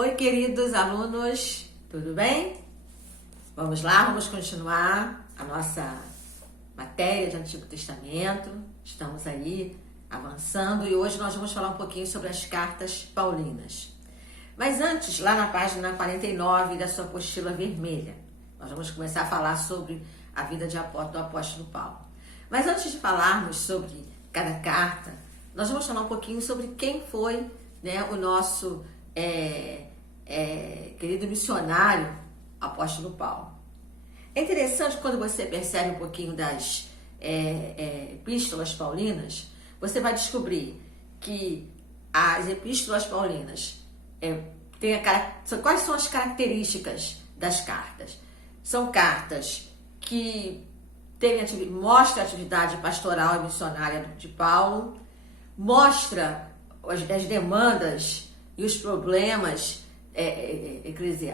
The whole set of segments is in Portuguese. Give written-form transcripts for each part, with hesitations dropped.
Oi, queridos alunos, tudo bem? Vamos lá, vamos continuar a nossa matéria de Antigo Testamento. Estamos aí avançando e hoje nós vamos falar um pouquinho sobre as cartas paulinas. Mas antes, lá na página 49 da sua apostila vermelha, nós vamos começar a falar sobre a vida do apóstolo Paulo. Mas antes de falarmos sobre cada carta, nós vamos falar um pouquinho sobre quem foi, o nosso querido missionário, apóstolo Paulo. É interessante quando você percebe um pouquinho das epístolas paulinas, você vai descobrir que as epístolas paulinas quais são as características das cartas? São cartas que mostram a atividade pastoral e missionária de Paulo, mostra as demandas e os problemas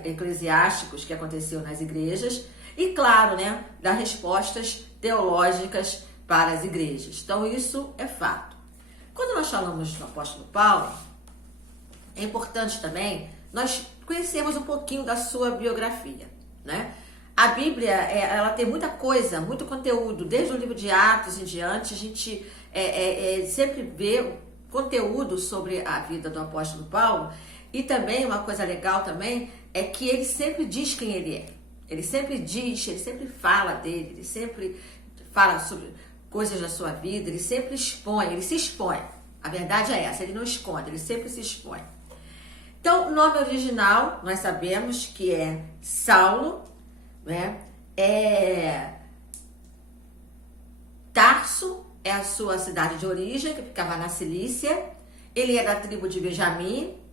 eclesiásticos que aconteciam nas igrejas e, claro, dá respostas teológicas para as igrejas. Então, isso é fato. Quando nós falamos do apóstolo Paulo, é importante também nós conhecermos um pouquinho da sua biografia, A Bíblia, ela tem muita coisa, muito conteúdo, desde o livro de Atos em diante, a gente sempre vê conteúdo sobre a vida do apóstolo Paulo. E também, uma coisa legal também, é que ele sempre diz quem ele é. Ele sempre fala dele, ele sempre fala sobre coisas da sua vida, ele sempre ele se expõe. A verdade é essa, ele não esconde, ele sempre se expõe. Então, o nome original, nós sabemos que é Saulo, Tarso é a sua cidade de origem, que ficava na Cilícia. Ele é da tribo de Benjamim.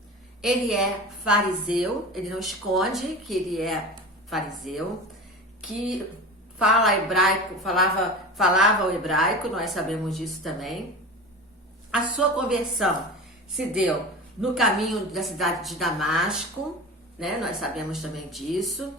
Ele é fariseu, ele não esconde que ele é fariseu, que fala hebraico, falava o hebraico, nós sabemos disso também. A sua conversão se deu no caminho da cidade de Damasco, nós sabemos também disso.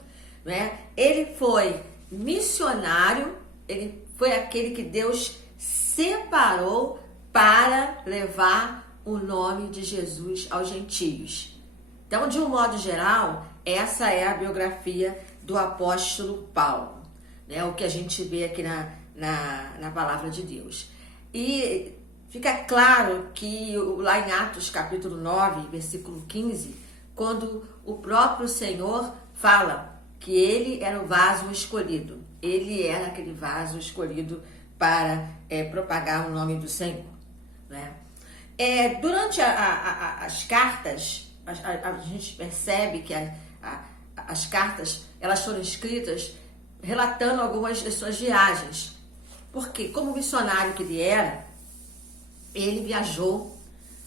Ele foi missionário, ele foi aquele que Deus separou para levar o nome de Jesus aos gentios. Então, de um modo geral, essa é a biografia do apóstolo Paulo, o que a gente vê aqui na palavra de Deus. E fica claro que lá em Atos capítulo 9, versículo 15, quando o próprio Senhor fala que ele era o vaso escolhido, ele era aquele vaso escolhido para propagar o nome do Senhor. Durante as cartas, a gente percebe que as cartas elas foram escritas relatando algumas de suas viagens. Porque, como missionário que ele era, ele viajou,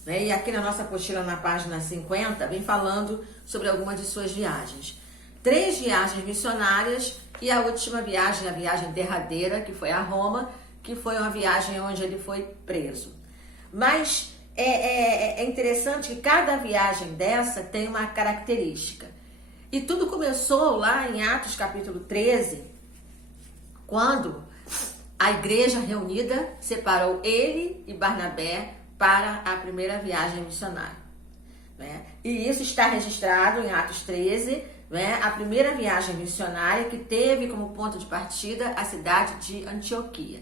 e aqui na nossa apostila, na página 50, vem falando sobre algumas de suas viagens. 3 viagens missionárias e a última viagem, a viagem derradeira, que foi a Roma, que foi uma viagem onde ele foi preso. Mas é interessante que cada viagem dessa tem uma característica. E tudo começou lá em Atos capítulo 13, quando a igreja reunida separou ele e Barnabé para a primeira viagem missionária. E isso está registrado em Atos 13, a primeira viagem missionária que teve como ponto de partida a cidade de Antioquia.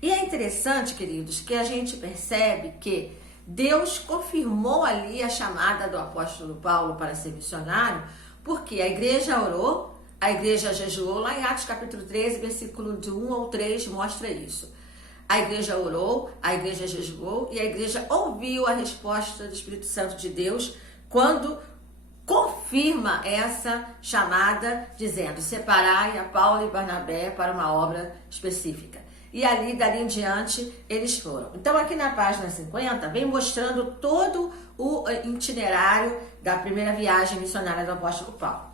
E é interessante, queridos, que a gente percebe que Deus confirmou ali a chamada do apóstolo Paulo para ser missionário, porque a igreja orou, a igreja jejuou, lá em Atos capítulo 13, versículo de 1 ao 3, mostra isso. A igreja orou, a igreja jejuou e a igreja ouviu a resposta do Espírito Santo de Deus quando confirma essa chamada, dizendo: separai a Paulo e Barnabé para uma obra específica. E ali, dali em diante, eles foram. Então, aqui na página 50, vem mostrando todo o itinerário da primeira viagem missionária do apóstolo Paulo.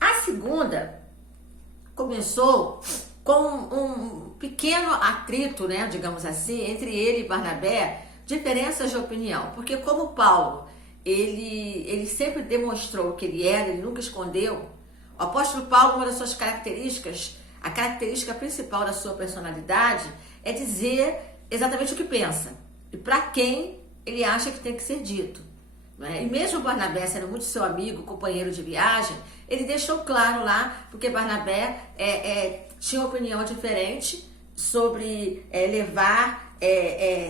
A segunda começou com um pequeno atrito, digamos assim, entre ele e Barnabé, diferenças de opinião. Porque como Paulo, ele sempre demonstrou que ele era, ele nunca escondeu, o apóstolo Paulo, uma das suas características, a característica principal da sua personalidade é dizer exatamente o que pensa e para quem ele acha que tem que ser dito. não é? E mesmo Barnabé sendo muito seu amigo, companheiro de viagem, ele deixou claro lá, porque Barnabé tinha opinião diferente sobre levar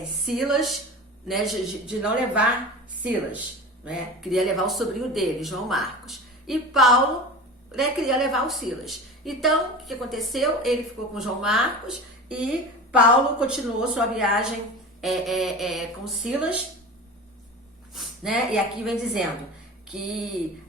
Silas, né, de não levar Silas, né? Queria levar o sobrinho dele, João Marcos. E Paulo, né, queria levar o Silas. Então, o que aconteceu? Ele ficou com João Marcos e Paulo continuou sua viagem com Silas, né? E aqui vem dizendo que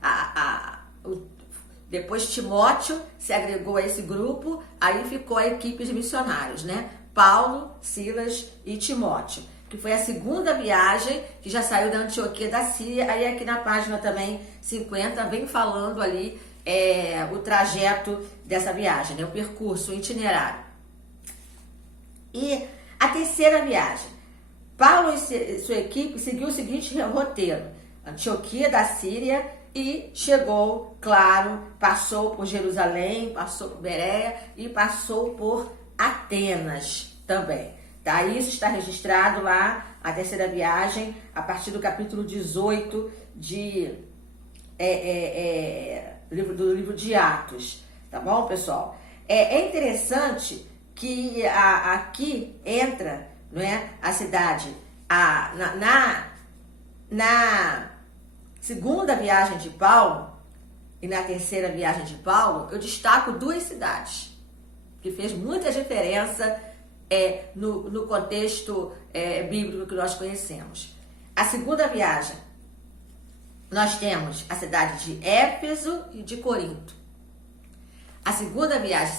depois Timóteo se agregou a esse grupo, aí ficou a equipe de missionários, né? Paulo, Silas e Timóteo, que foi a segunda viagem que já saiu da Antioquia da Síria. Aí aqui na página também 50 vem falando ali o trajeto dessa viagem, né? O percurso, o itinerário. E a terceira viagem, Paulo e sua equipe seguiu o seguinte roteiro: Antioquia da Síria, e chegou, claro, passou por Jerusalém, passou por Bereia e passou por Atenas também. Tá? Isso está registrado lá, a terceira viagem, a partir do capítulo 18 do livro de Atos. Tá bom, pessoal? É interessante que aqui entra, não é, a cidade na segunda viagem de Paulo e na terceira viagem de Paulo. Eu destaco duas cidades que fez muita diferença no contexto bíblico que nós conhecemos. A segunda viagem, nós temos a cidade de Éfeso e de Corinto. A segunda viagem,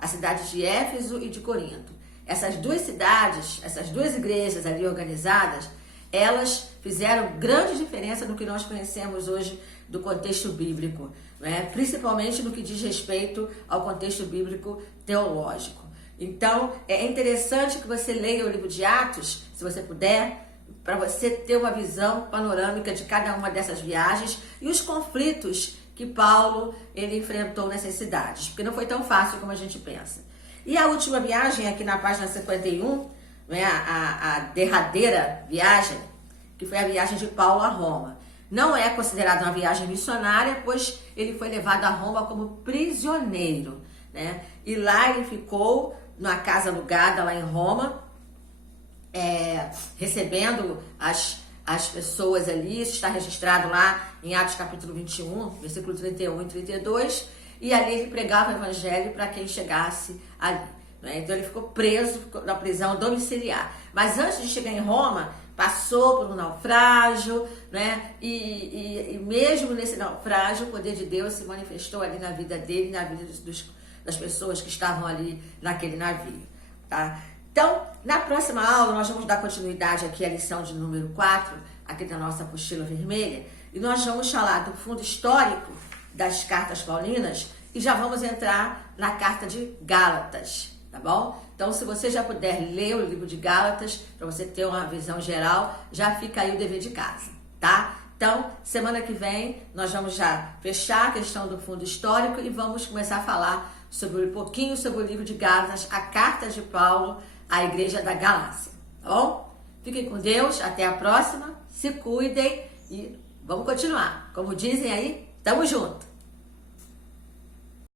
a cidade de Éfeso e de Corinto. Essas duas cidades, essas duas igrejas ali organizadas, elas fizeram grande diferença no que nós conhecemos hoje do contexto bíblico, né? Principalmente no que diz respeito ao contexto bíblico teológico. Então, é interessante que você leia o livro de Atos, se você puder, para você ter uma visão panorâmica de cada uma dessas viagens e os conflitos que Paulo ele enfrentou nessas cidades, porque não foi tão fácil como a gente pensa. E a última viagem, aqui na página 51, né, a derradeira viagem, que foi a viagem de Paulo a Roma. Não é considerada uma viagem missionária, pois ele foi levado a Roma como prisioneiro, né? E lá ele ficou numa casa alugada lá em Roma, recebendo as pessoas ali. Isso está registrado lá em Atos capítulo 21, versículo 31 e 32, e ali ele pregava o evangelho para quem chegasse ali, né? Então ele ficou preso, ficou na prisão domiciliar. Mas antes de chegar em Roma, passou por um naufrágio, né? E mesmo nesse naufrágio, o poder de Deus se manifestou ali na vida dele, na vida das pessoas que estavam ali naquele navio, tá? Então, na próxima aula, nós vamos dar continuidade aqui à lição de número 4, aqui da nossa apostila vermelha, e nós vamos falar do fundo histórico das cartas paulinas e já vamos entrar na carta de Gálatas, tá bom? Então, se você já puder ler o livro de Gálatas, para você ter uma visão geral, já fica aí o dever de casa, tá? Então, semana que vem, nós vamos já fechar a questão do fundo histórico e vamos começar a falar um pouquinho sobre o livro de Gálatas, a carta de Paulo à igreja da Galácia, tá bom? Fiquem com Deus, até a próxima, se cuidem e vamos continuar. Como dizem aí, tamo junto!